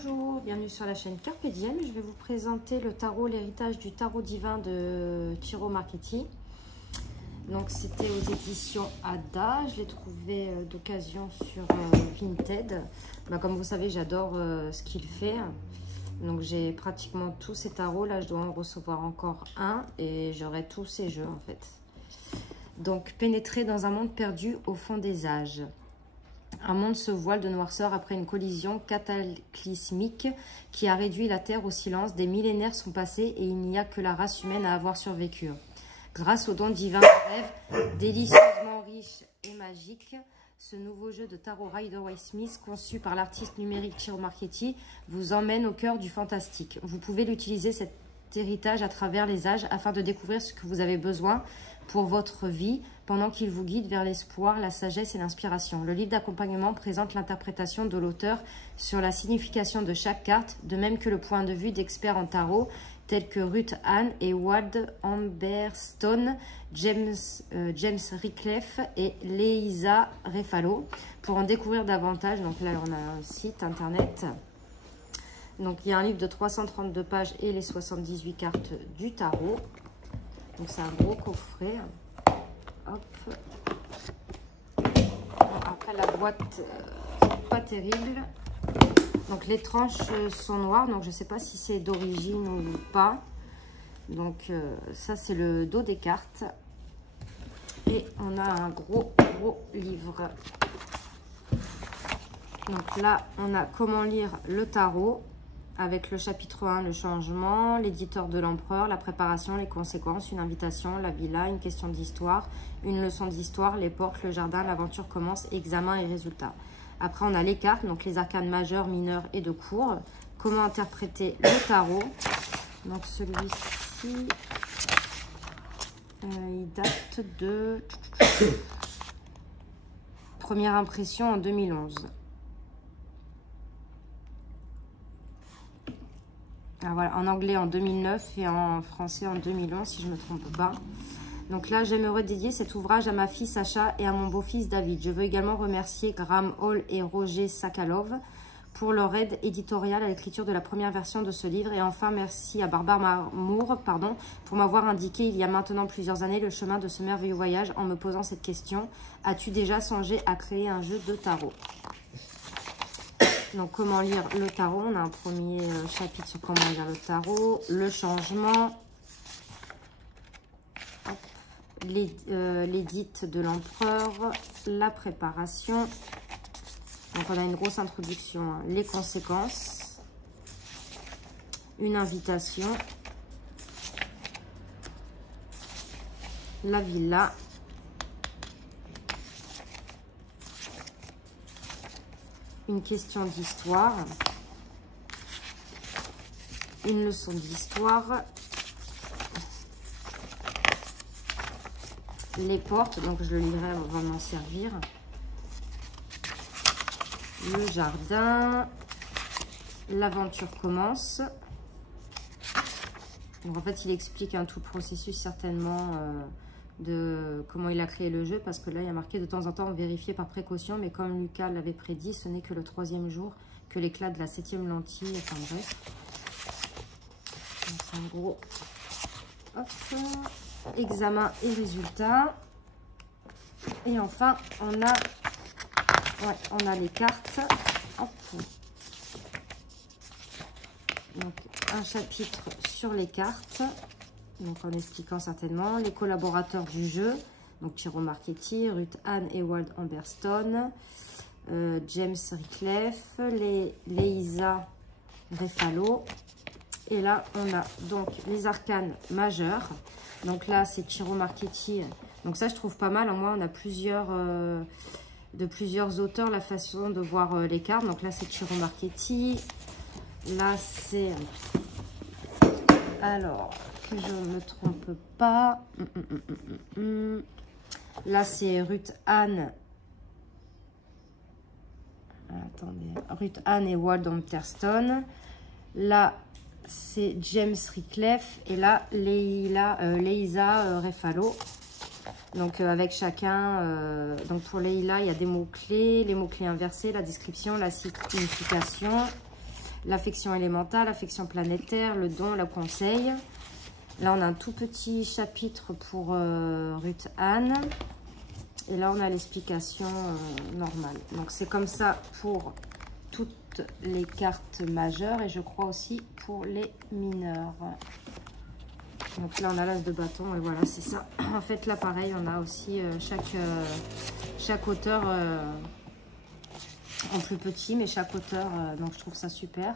Bonjour, bienvenue sur la chaîne Carpe Diem. Je vais vous présenter le tarot, l'héritage du tarot divin de Ciro Marchetti. Donc c'était aux éditions Ada, je l'ai trouvé d'occasion sur Vinted. Comme vous savez, j'adore ce qu'il fait. Donc j'ai pratiquement tous ces tarots, là je dois en recevoir encore un et j'aurai tous ces jeux en fait. Donc pénétrer dans un monde perdu au fond des âges. Un monde se voile de noirceur après une collision cataclysmique qui a réduit la Terre au silence. Des millénaires sont passés et il n'y a que la race humaine à avoir survécu. Grâce au don divin de rêve, délicieusement riche et magique, ce nouveau jeu de tarot Rider-Waite-Smith, conçu par l'artiste numérique Ciro Marchetti, vous emmène au cœur du fantastique. Vous pouvez l'utiliser, cet héritage, à travers les âges afin de découvrir ce que vous avez besoin pour votre vie, pendant qu'il vous guide vers l'espoir, la sagesse et l'inspiration. Le livre d'accompagnement présente l'interprétation de l'auteur sur la signification de chaque carte, de même que le point de vue d'experts en tarot, tels que Ruth Ann et Wald Amberstone, James Rickleffe et Leisa Refalo. Pour en découvrir davantage, donc là on a un site internet. Donc il y a un livre de 332 pages et les 78 cartes du tarot. Donc c'est un gros coffret. Hop. Après la boîte, pas terrible. Donc les tranches sont noires, donc je ne sais pas si c'est d'origine ou pas. Donc ça c'est le dos des cartes. Et on a un gros livre. Donc là on a comment lire le tarot. Avec le chapitre 1, le changement, l'éditeur de l'empereur, la préparation, les conséquences, une invitation, la villa, une question d'histoire, une leçon d'histoire, les portes, le jardin, l'aventure commence, examen et résultat. Après, on a les cartes, donc les arcanes majeurs, mineurs et de cours. Comment interpréter le tarot. Donc celui-ci, il date de première impression en 2011. Ah, voilà, en anglais en 2009 et en français en 2011 si je ne me trompe pas. Donc là j'aimerais dédier cet ouvrage à ma fille Sacha et à mon beau-fils David. Je veux également remercier Graham Hall et Roger Sakalov pour leur aide éditoriale à l'écriture de la première version de ce livre. Et enfin merci à Barbara Mamour pour m'avoir indiqué il y a maintenant plusieurs années le chemin de ce merveilleux voyage en me posant cette question. As-tu déjà songé à créer un jeu de tarot? Donc, comment lire le tarot? On a un premier chapitre sur comment lire le tarot. Le changement. L'édite de l'empereur. La préparation. Donc, on a une grosse introduction. Hein. Les conséquences. Une invitation. La villa. Une question d'histoire, une leçon d'histoire, les portes, donc je le lirai avant de m'en servir, le jardin, l'aventure commence. Donc en fait il explique tout le processus certainement de comment il a créé le jeu, parce que là il y a marqué de temps en temps vérifier par précaution, mais comme Lucas l'avait prédit, ce n'est que le 3e jour que l'éclat de la 7e lentille, enfin bref. C'est un gros examen et résultat. Et enfin on a les cartes. Hop. Donc un chapitre sur les cartes. Donc en expliquant certainement les collaborateurs du jeu, donc Ciro Marchetti, Ruth Ann et Wald Amberstone, James Rickleffe, Leisa Refalo. Et là on a donc les arcanes majeurs. Donc là c'est Ciro Marchetti. Donc ça je trouve pas mal. En moins on a plusieurs auteurs la façon de voir les cartes. Donc là c'est Ciro Marchetti. Là c'est alors que je ne me trompe pas. Là, c'est Ruth Ann. Attendez. Ruth Ann et Wald Amberstone. Là, c'est James Rickleffe. Et là, Leisa Refalo. Donc, avec chacun. Donc, pour Leila, il y a des mots-clés, les mots-clés inversés, la description, la signification. l'affection élémentale, l'affection planétaire, le don, le conseil. Là, on a un tout petit chapitre pour Ruth Anne. Et là, on a l'explication normale. Donc, c'est comme ça pour toutes les cartes majeures et je crois aussi pour les mineurs. Donc là, on a l'as de bâton et voilà, c'est ça. En fait, là, pareil, on a aussi chaque auteur en plus petit, mais chaque auteur, donc je trouve ça super.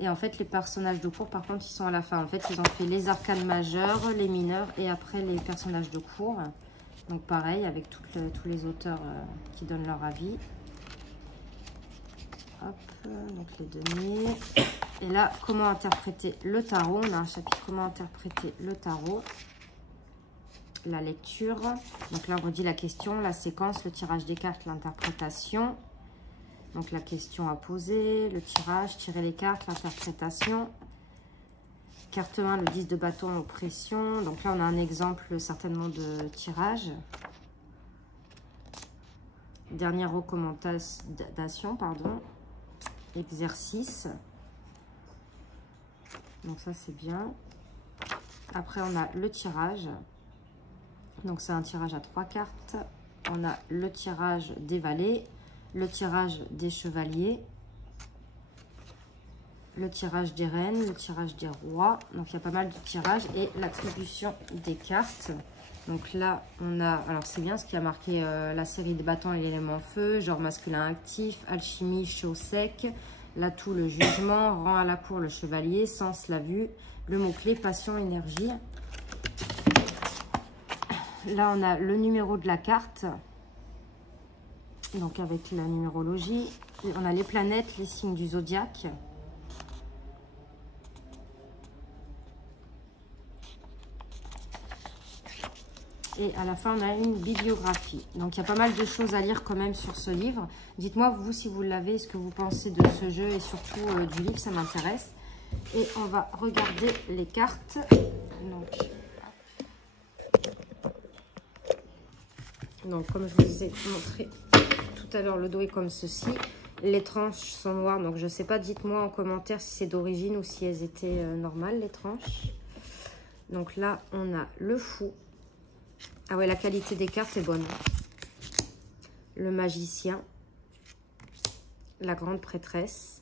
Et en fait, les personnages de cours, par contre, ils sont à la fin. En fait, ils ont fait les arcanes majeures, les mineurs et après les personnages de cours. Donc pareil, avec tous les auteurs qui donnent leur avis. Hop, donc les deniers. Et là, comment interpréter le tarot. On a un chapitre comment interpréter le tarot. La lecture. Donc là, on redit la question, la séquence, le tirage des cartes, l'interprétation. Donc la question à poser, le tirage, tirer les cartes, l'interprétation. Carte 1, le 10 de bâton, l'oppression. Donc là, on a un exemple certainement de tirage. Dernière recommandation, pardon. Exercice. Donc ça, c'est bien. Après, on a le tirage. Donc c'est un tirage à 3 cartes. On a le tirage des valets, le tirage des chevaliers, le tirage des reines, le tirage des rois. Donc il y a pas mal de tirages et l'attribution des cartes. Donc là, on a, alors c'est bien ce qui a marqué la série des bâtons et l'élément feu, genre masculin actif, alchimie, chaud sec, l'atout, le jugement, rang à la cour, le chevalier, sens, la vue, le mot-clé, passion, énergie. Là, on a le numéro de la carte, donc avec la numérologie. On a les planètes, les signes du zodiaque. Et à la fin, on a une bibliographie. Donc, il y a pas mal de choses à lire quand même sur ce livre. Dites-moi, vous, si vous l'avez, ce que vous pensez de ce jeu et surtout du livre, ça m'intéresse. Et on va regarder les cartes. Donc, comme je vous ai montré tout à l'heure, le dos est comme ceci. Les tranches sont noires, donc je ne sais pas, dites-moi en commentaire si c'est d'origine ou si elles étaient normales, les tranches. Donc là, on a le fou. Ah ouais, la qualité des cartes est bonne. Le magicien. La grande prêtresse.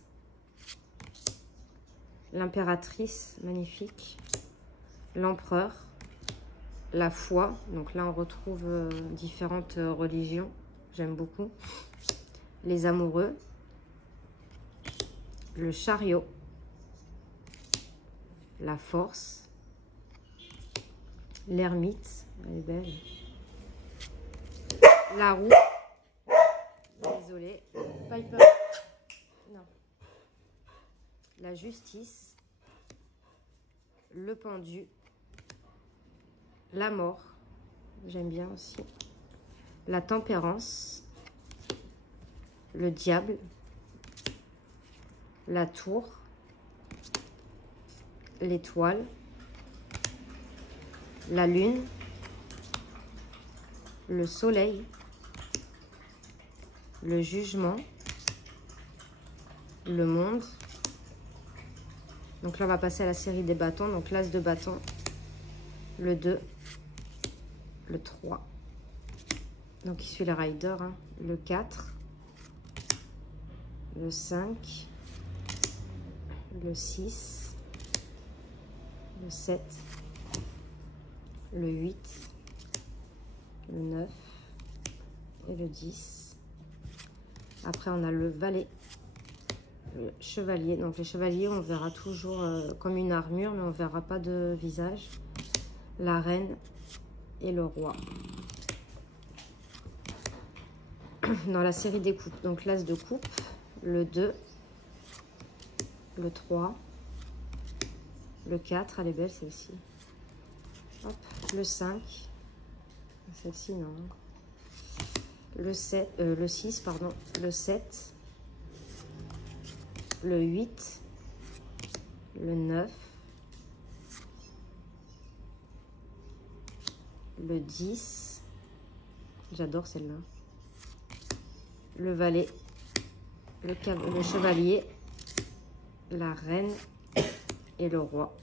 L'impératrice, magnifique. L'empereur. La foi. Donc là, on retrouve différentes religions. J'aime beaucoup. Les amoureux. Le chariot. La force. L'ermite. Elle est belle. La roue. Désolée. Piper. Non. La justice. Le pendu. La mort. J'aime bien aussi. La tempérance. Le diable. La tour. L'étoile. La lune. Le soleil. Le jugement. Le monde. Donc là, on va passer à la série des bâtons. Donc l'as de bâton. Le 2. Le 3. Donc il suit les riders. Hein. Le 4. Le 5. Le 6. Le 7. Le 8. Le 9 et le 10. Après, on a le valet, le chevalier. Donc, les chevaliers, on verra toujours comme une armure, mais on ne verra pas de visage. La reine et le roi. Dans la série des coupes, donc l'as de coupe, le 2, le 3, le 4, elle est belle celle-ci. Hop, le 5. Celle-ci, non. Le 7, le 6, pardon. Le 7. Le 8. Le 9. Le 10. J'adore celle-là. Le valet. Le chevalier. la reine et le roi.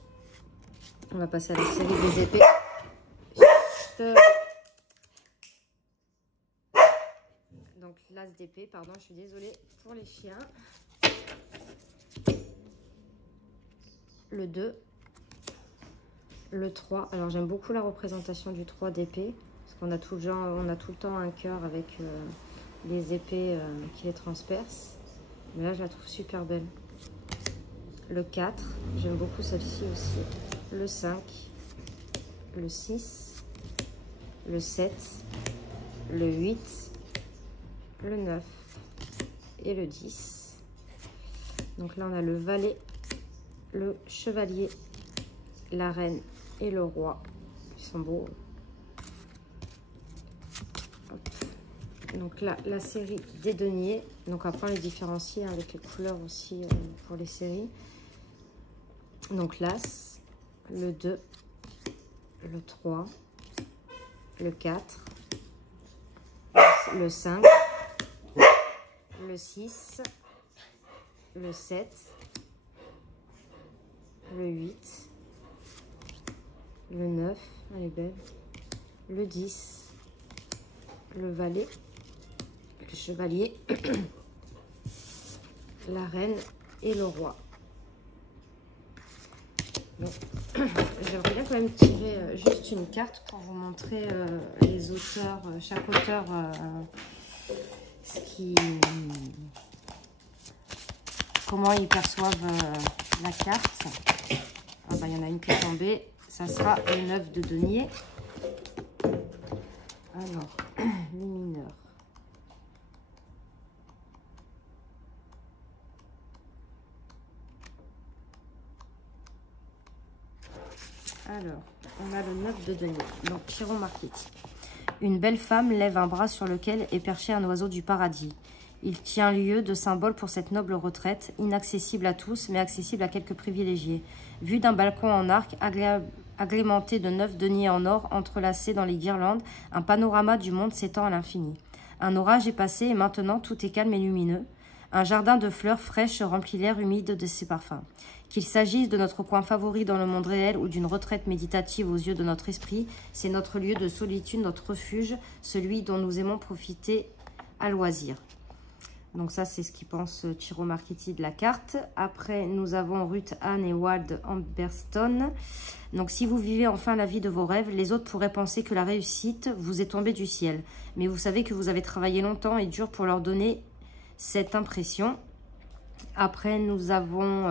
On va passer à la série des épées. Donc l'as d'épée, pardon, je suis désolée pour les chiens. Le 2. Le 3. Alors j'aime beaucoup la représentation du 3 d'épée. Parce qu'on a tout le temps un cœur avec les épées qui les transpercent. Mais là je la trouve super belle. Le 4. J'aime beaucoup celle-ci aussi. Le 5. Le 6. Le 7. Le 8. Le 9 et le 10. Donc là on a le valet, le chevalier, la reine et le roi. Ils sont beaux. Hop. Donc là la série des deniers. Donc après on les différencie avec les couleurs aussi pour les séries. Donc l'as, le 2, le 3, le 4, le 5, le 6, le 7, le 8, le 9, elle est belle, le 10, le valet, le chevalier, la reine et le roi. Bon. J'aimerais bien quand même tirer juste une carte pour vous montrer les auteurs, chaque auteur, comment ils perçoivent la carte. Ah bah, il y en a une qui est tombée, ça sera le 9 de denier. Alors, les mineurs. Alors, on a le 9 de denier, donc Tarot Marketing. Une belle femme lève un bras sur lequel est perché un oiseau du paradis. Il tient lieu de symbole pour cette noble retraite, inaccessible à tous, mais accessible à quelques privilégiés. Vue d'un balcon en arc, agrémenté de 9 deniers en or, entrelacés dans les guirlandes, un panorama du monde s'étend à l'infini. Un orage est passé et maintenant tout est calme et lumineux. Un jardin de fleurs fraîches remplit l'air humide de ses parfums. Qu'il s'agisse de notre coin favori dans le monde réel ou d'une retraite méditative aux yeux de notre esprit, c'est notre lieu de solitude, notre refuge, celui dont nous aimons profiter à loisir. Donc ça, c'est ce qu'ils pensent Tarot Marketing de la carte. Après, nous avons Ruth Anne et Wald Amberstone. Donc si vous vivez enfin la vie de vos rêves, les autres pourraient penser que la réussite vous est tombée du ciel. Mais vous savez que vous avez travaillé longtemps et dur pour leur donner cette impression. Après, nous avons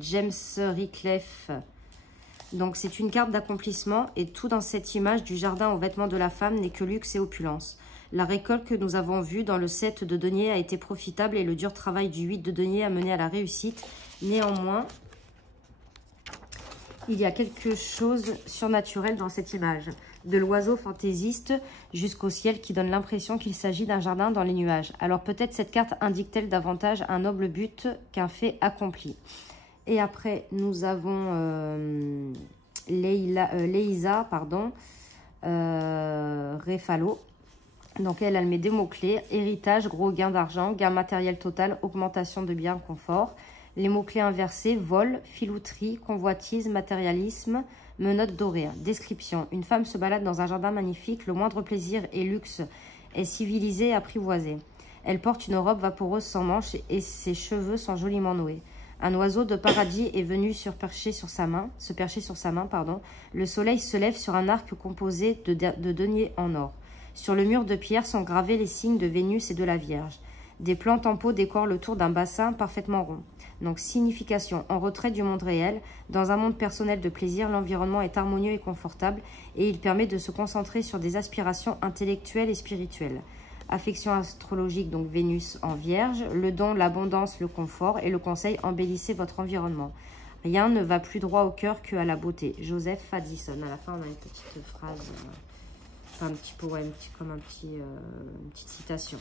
James Radcliffe. Donc, c'est une carte d'accomplissement et tout dans cette image du jardin aux vêtements de la femme n'est que luxe et opulence. La récolte que nous avons vue dans le 7 de denier a été profitable et le dur travail du 8 de denier a mené à la réussite. Néanmoins, il y a quelque chose de surnaturel dans cette image. De l'oiseau fantaisiste jusqu'au ciel qui donne l'impression qu'il s'agit d'un jardin dans les nuages. Alors peut-être cette carte indique-t-elle davantage un noble but qu'un fait accompli. Et après, nous avons Leïsa, Refalo. Donc elle met des mots-clés: héritage, gros gain d'argent, gain matériel total, augmentation de biens, confort. Les mots-clés inversés: vol, filouterie, convoitise, matérialisme, menottes dorées. Description: une femme se balade dans un jardin magnifique. Le moindre plaisir et luxe est civilisé et apprivoisé. Elle porte une robe vaporeuse sans manches et ses cheveux sont joliment noués. Un oiseau de paradis est venu se percher sur sa main. Le soleil se lève sur un arc composé de deniers en or. Sur le mur de pierre sont gravés les signes de Vénus et de la Vierge. Des plantes en pot décorent le tour d'un bassin parfaitement rond. Donc, signification: en retrait du monde réel, dans un monde personnel de plaisir, l'environnement est harmonieux et confortable et il permet de se concentrer sur des aspirations intellectuelles et spirituelles. Affection astrologique, donc Vénus en Vierge, le don, l'abondance, le confort et le conseil: embellissez votre environnement. Rien ne va plus droit au cœur qu'à la beauté. Joseph Addison. À la fin, on a une petite phrase, une petite citation.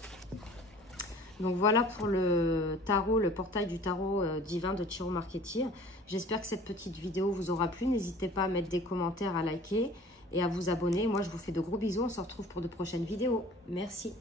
Donc voilà pour le tarot, le portail du tarot divin de Tarot Marketing. J'espère que cette petite vidéo vous aura plu. N'hésitez pas à mettre des commentaires, à liker et à vous abonner. Moi, je vous fais de gros bisous. On se retrouve pour de prochaines vidéos. Merci.